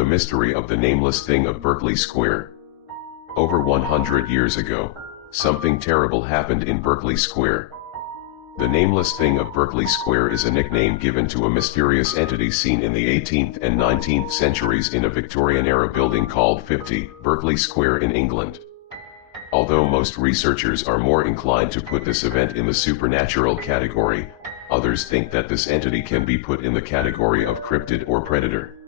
The mystery of the nameless thing of Berkeley Square. Over 100 years ago, something terrible happened in Berkeley Square. The nameless thing of Berkeley Square is a nickname given to a mysterious entity seen in the 18th and 19th centuries in a Victorian-era building called 50 Berkeley Square in England. Although most researchers are more inclined to put this event in the supernatural category, others think that this entity can be put in the category of cryptid or predator.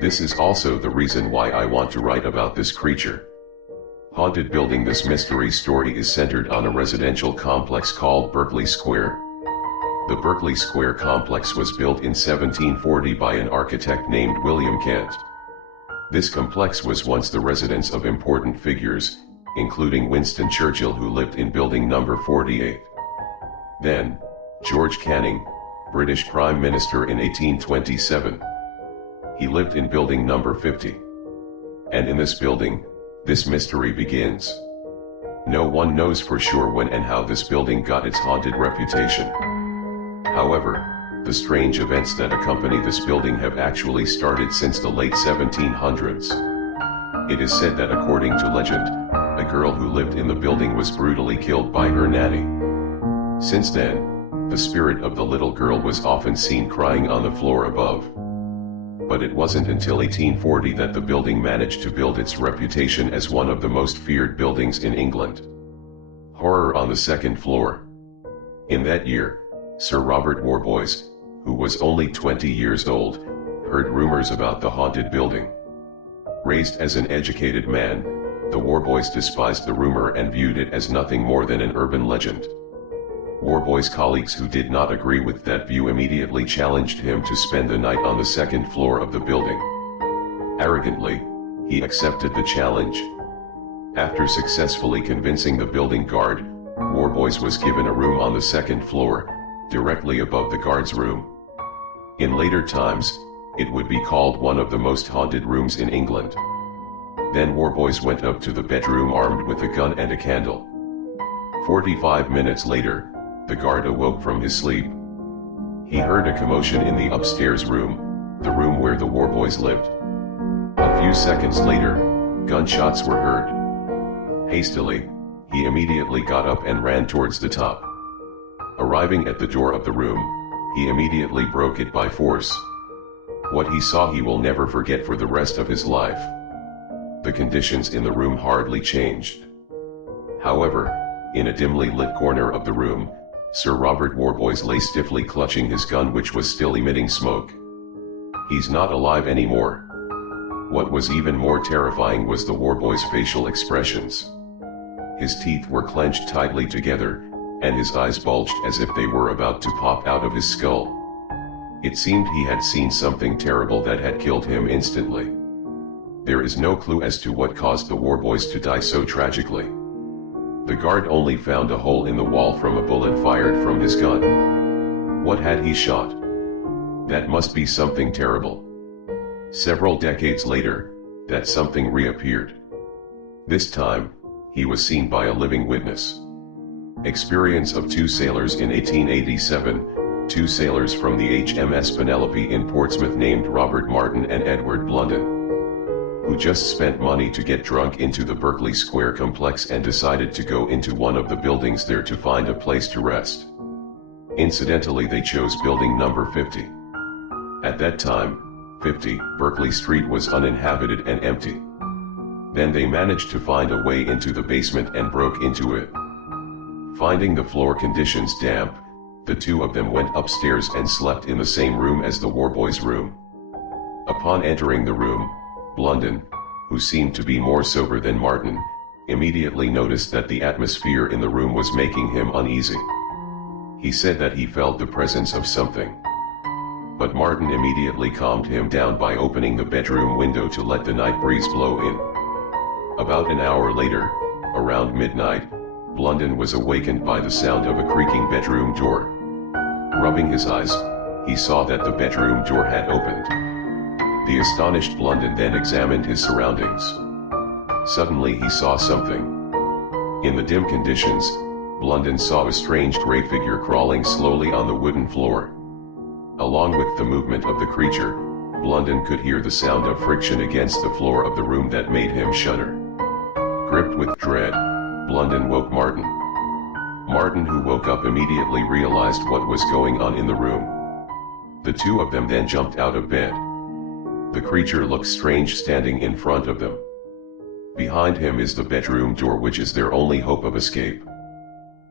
This is also the reason why I want to write about this creature. Haunted building. This mystery story is centered on a residential complex called Berkeley Square. The Berkeley Square complex was built in 1740 by an architect named William Kent. This complex was once the residence of important figures, including Winston Churchill, who lived in building number 48. Then, George Canning, British Prime Minister, in 1827. He lived in building number 50. And in this building, this mystery begins. No one knows for sure when and how this building got its haunted reputation. However, the strange events that accompany this building have actually started since the late 1700s. It is said that, according to legend, a girl who lived in the building was brutally killed by her nanny. Since then, the spirit of the little girl was often seen crying on the floor above. But it wasn't until 1840 that the building managed to build its reputation as one of the most feared buildings in England. Horror on the second floor. In that year, Sir Robert Warboys, who was only 20 years old, heard rumors about the haunted building. Raised as an educated man, the Warboys despised the rumor and viewed it as nothing more than an urban legend. Warboys' colleagues who did not agree with that view immediately challenged him to spend the night on the second floor of the building. Arrogantly, he accepted the challenge. After successfully convincing the building guard, Warboys was given a room on the second floor, directly above the guard's room. In later times, it would be called one of the most haunted rooms in England. Then Warboys went up to the bedroom armed with a gun and a candle. 45 minutes later, the guard awoke from his sleep. He heard a commotion in the upstairs room, the room where the Warboys lived. A few seconds later, gunshots were heard. Hastily, he immediately got up and ran towards the top. Arriving at the door of the room, he immediately broke it by force. What he saw he will never forget for the rest of his life. The conditions in the room hardly changed. However, in a dimly lit corner of the room, Sir Robert Warboys lay stiffly clutching his gun, which was still emitting smoke. He's not alive anymore. What was even more terrifying was the Warboy's facial expressions. His teeth were clenched tightly together, and his eyes bulged as if they were about to pop out of his skull. It seemed he had seen something terrible that had killed him instantly. There is no clue as to what caused the Warboys to die so tragically. The guard only found a hole in the wall from a bullet fired from his gun. What had he shot? That must be something terrible. Several decades later, that something reappeared. This time, he was seen by a living witness. Experience of two sailors in 1887, two sailors from the HMS Penelope in Portsmouth named Robert Martin and Edward Blunden, who just spent money to get drunk into the Berkeley Square complex and decided to go into one of the buildings there to find a place to rest. Incidentally, they chose building number 50. At that time, 50 Berkeley Street was uninhabited and empty. Then they managed to find a way into the basement and broke into it. Finding the floor conditions damp, the two of them went upstairs and slept in the same room as the Warboys' room. Upon entering the room, Blunden, who seemed to be more sober than Martin, immediately noticed that the atmosphere in the room was making him uneasy. He said that he felt the presence of something. But Martin immediately calmed him down by opening the bedroom window to let the night breeze blow in. About an hour later, around midnight, Blunden was awakened by the sound of a creaking bedroom door. Rubbing his eyes, he saw that the bedroom door had opened. The astonished Blunden then examined his surroundings. Suddenly he saw something. In the dim conditions, Blunden saw a strange gray figure crawling slowly on the wooden floor. Along with the movement of the creature, Blunden could hear the sound of friction against the floor of the room that made him shudder. Gripped with dread, Blunden woke Martin. Martin, who woke up immediately, realized what was going on in the room. The two of them then jumped out of bed. The creature looked strange standing in front of them. Behind him is the bedroom door, which is their only hope of escape.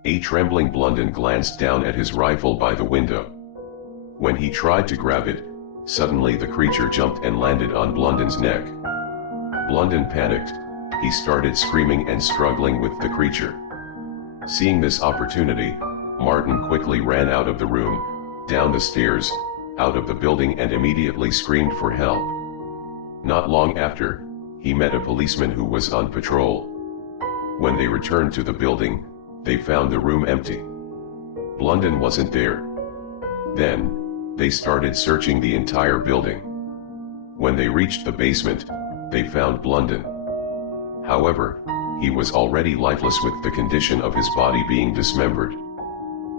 A trembling Blunden glanced down at his rifle by the window. When he tried to grab it, suddenly the creature jumped and landed on Blunden's neck. Blunden panicked. He started screaming and struggling with the creature. Seeing this opportunity, Martin quickly ran out of the room, down the stairs, out of the building, and immediately screamed for help. Not long after, he met a policeman who was on patrol. When they returned to the building, they found the room empty. Blunden wasn't there. Then, they started searching the entire building. When they reached the basement, they found Blunden. However, he was already lifeless, with the condition of his body being dismembered.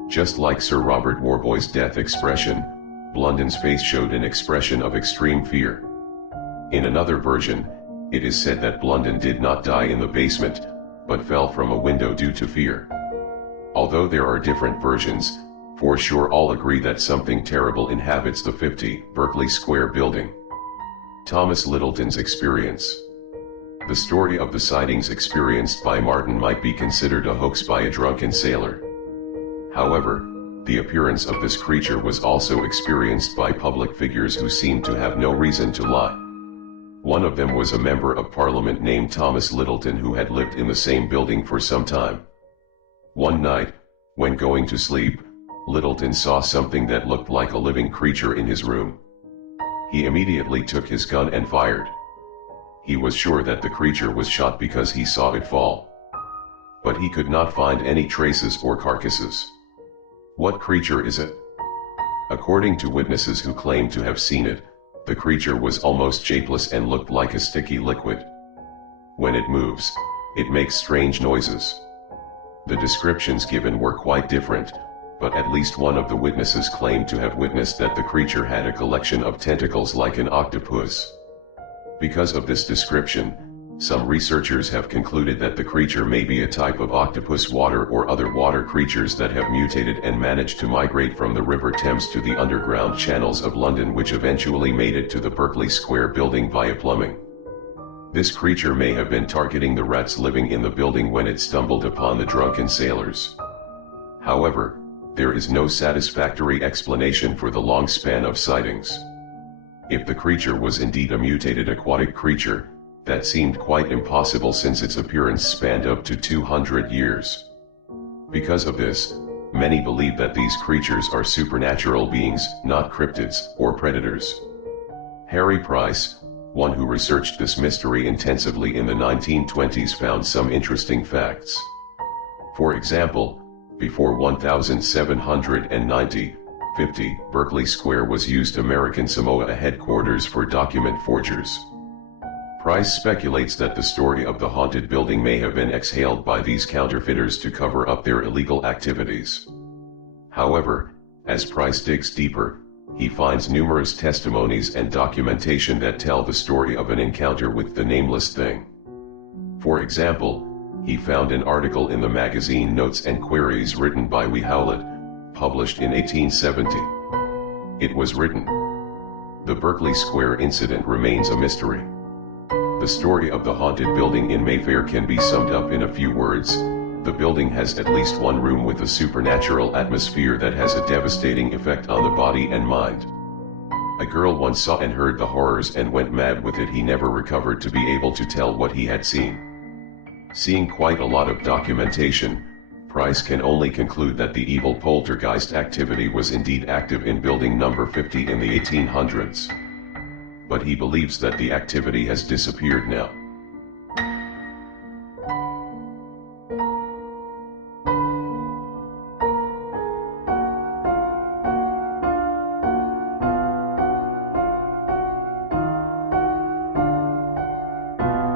Just like Sir Robert Warboy's death expression, Blunden's face showed an expression of extreme fear. In another version, it is said that Blunden did not die in the basement, but fell from a window due to fear. Although there are different versions, for sure all agree that something terrible inhabits the 50 Berkeley Square building. Thomas Littleton's experience. The story of the sightings experienced by Martin might be considered a hoax by a drunken sailor. However, the appearance of this creature was also experienced by public figures who seemed to have no reason to lie. One of them was a member of Parliament named Thomas Littleton, who had lived in the same building for some time. One night, when going to sleep, Littleton saw something that looked like a living creature in his room. He immediately took his gun and fired. He was sure that the creature was shot because he saw it fall. But he could not find any traces or carcasses. What creature is it? According to witnesses who claimed to have seen it, the creature was almost shapeless and looked like a sticky liquid. When it moves, it makes strange noises. The descriptions given were quite different, but at least one of the witnesses claimed to have witnessed that the creature had a collection of tentacles like an octopus. Because of this description, some researchers have concluded that the creature may be a type of octopus water or other water creatures that have mutated and managed to migrate from the River Thames to the underground channels of London, which eventually made it to the Berkeley Square building via plumbing. This creature may have been targeting the rats living in the building when it stumbled upon the drunken sailors. However, there is no satisfactory explanation for the long span of sightings. If the creature was indeed a mutated aquatic creature, that seemed quite impossible since its appearance spanned up to 200 years. Because of this, many believe that these creatures are supernatural beings, not cryptids or predators. Harry Price, one who researched this mystery intensively in the 1920s, found some interesting facts. For example, before 1790, Berkeley Square was used American Samoa headquarters for document forgers. Price speculates that the story of the haunted building may have been exhaled by these counterfeiters to cover up their illegal activities. However, as Price digs deeper, he finds numerous testimonies and documentation that tell the story of an encounter with the nameless thing. For example, he found an article in the magazine Notes and Queries written by Wee Howlett, published in 1870. It was written, "The Berkeley Square incident remains a mystery. The story of the haunted building in Mayfair can be summed up in a few words. The building has at least one room with a supernatural atmosphere that has a devastating effect on the body and mind. A girl once saw and heard the horrors and went mad with it. He never recovered to be able to tell what he had seen." Seeing quite a lot of documentation, Price can only conclude that the evil poltergeist activity was indeed active in building number 50 in the 1800s. But he believes that the activity has disappeared now.